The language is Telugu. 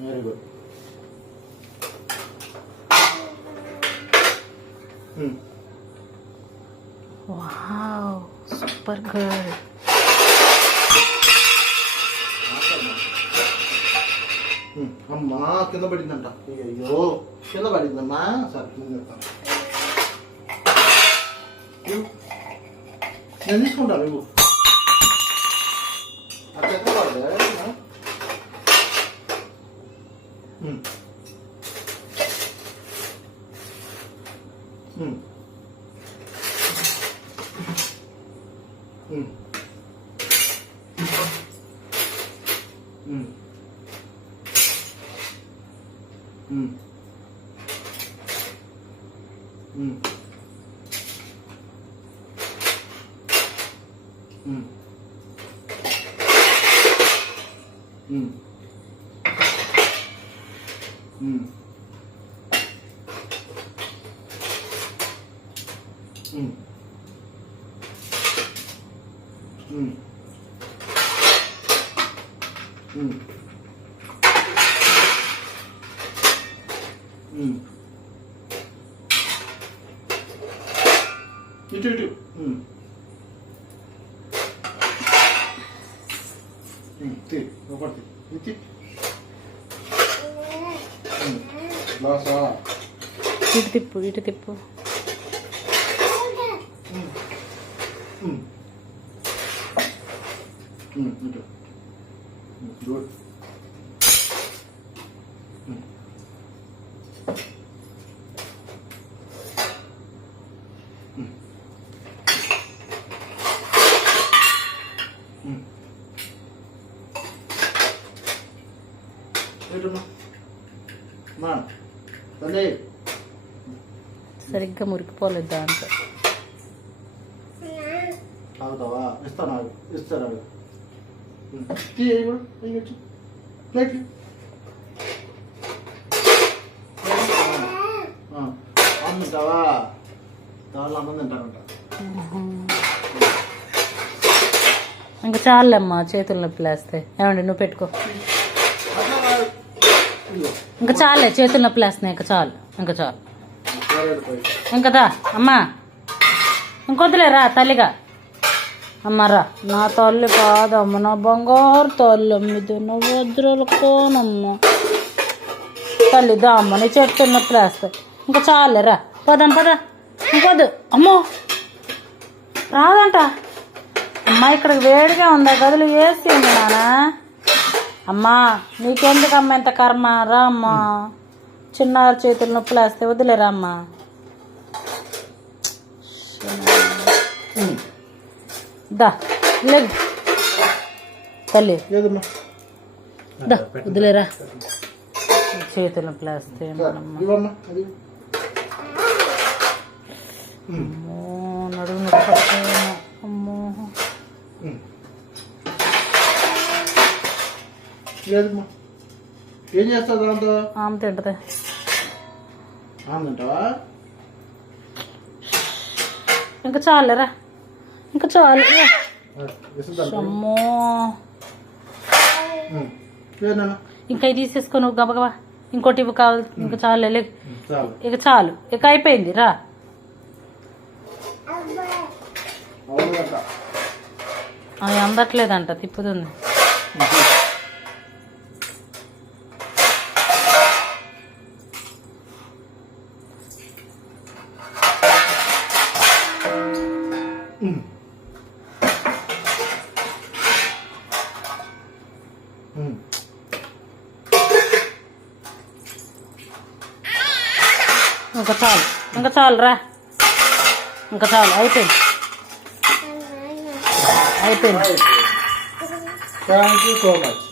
Very good. Wow, super good. అమ్మా కింద పడిందంట. అయ్యో కింద పడిందమ్మా. సరే నేను తీసుకుంటాను. ఇవ్వు అట్లా ఎక్కడ పడదా? ఇటు ఇటు ఒకటి ఇది గ్లాసా. ఇటు తిప్పు, ఇటు తిప్పు. ఇటు గుడ్. సరిగ్గా మురికిపోలేదు దాంట్లో. అవుతావా? ఇస్తాను. ఇస్తాను. అమ్ముతావా? దానిలో అన్నం తింటానంట. ఇంకా చాలమ్మా, చేతులు నొప్పి లేస్తే. ఏమండి నువ్వు పెట్టుకో. ఇంకా చాలే, చేతులు నొప్పి లేస్తున్నాయి. ఇంకా చాలు, ఇంకా చాలు. ఇంకదా అమ్మా, ఇంకొద్దులేరా తల్లిగా. అమ్మరా, నా తల్లి కాదమ్మ, నా బంగారు తల్లి. అమ్మిది నా వజ్రాలు కోనమ్మ తల్లి. దా అమ్మ, నీ చేతులు నొప్పి లేస్తాయి. ఇంకా చాలేరా, పదం పద. ఇంకొద్దు. అమ్మో రాదంట. అమ్మా ఇక్కడికి వేడిగా ఉందా? గదులు వేసి ఉంది నానా. అమ్మా నీకెందుకమ్మా ఇంత కర్మ? రా అమ్మా, చిన్నారు చేతులు నొప్పులు వేస్తే వదిలేరా అమ్మా. దా లేదు తల్లి, దా వదిలేరా. చేతులు నొప్పులు వేస్తే అమ్మో, నడుము నొప్పి. అమ్మో ఏం చేస్తావు దాంతో? ఆమె తింటది. ఆమె తింటావా? ఇంకా చాలేరా, ఇంకా చాలు. అమ్మో ఇంకా ఇది తీసేసుకో నువ్వు గబగబా. ఇంకోటి ఇవి కావాలి. ఇంకా చాలు, ఇక చాలు, ఇక అయిపోయింది. రా. అది అందట్లేదంట, తిప్పుతుంది. ఇంకా చాలు, ఇంకా చాలు. రా, ఇంకా చాలు. అయిపోయింది, అయిపోయింది. Thank you so much.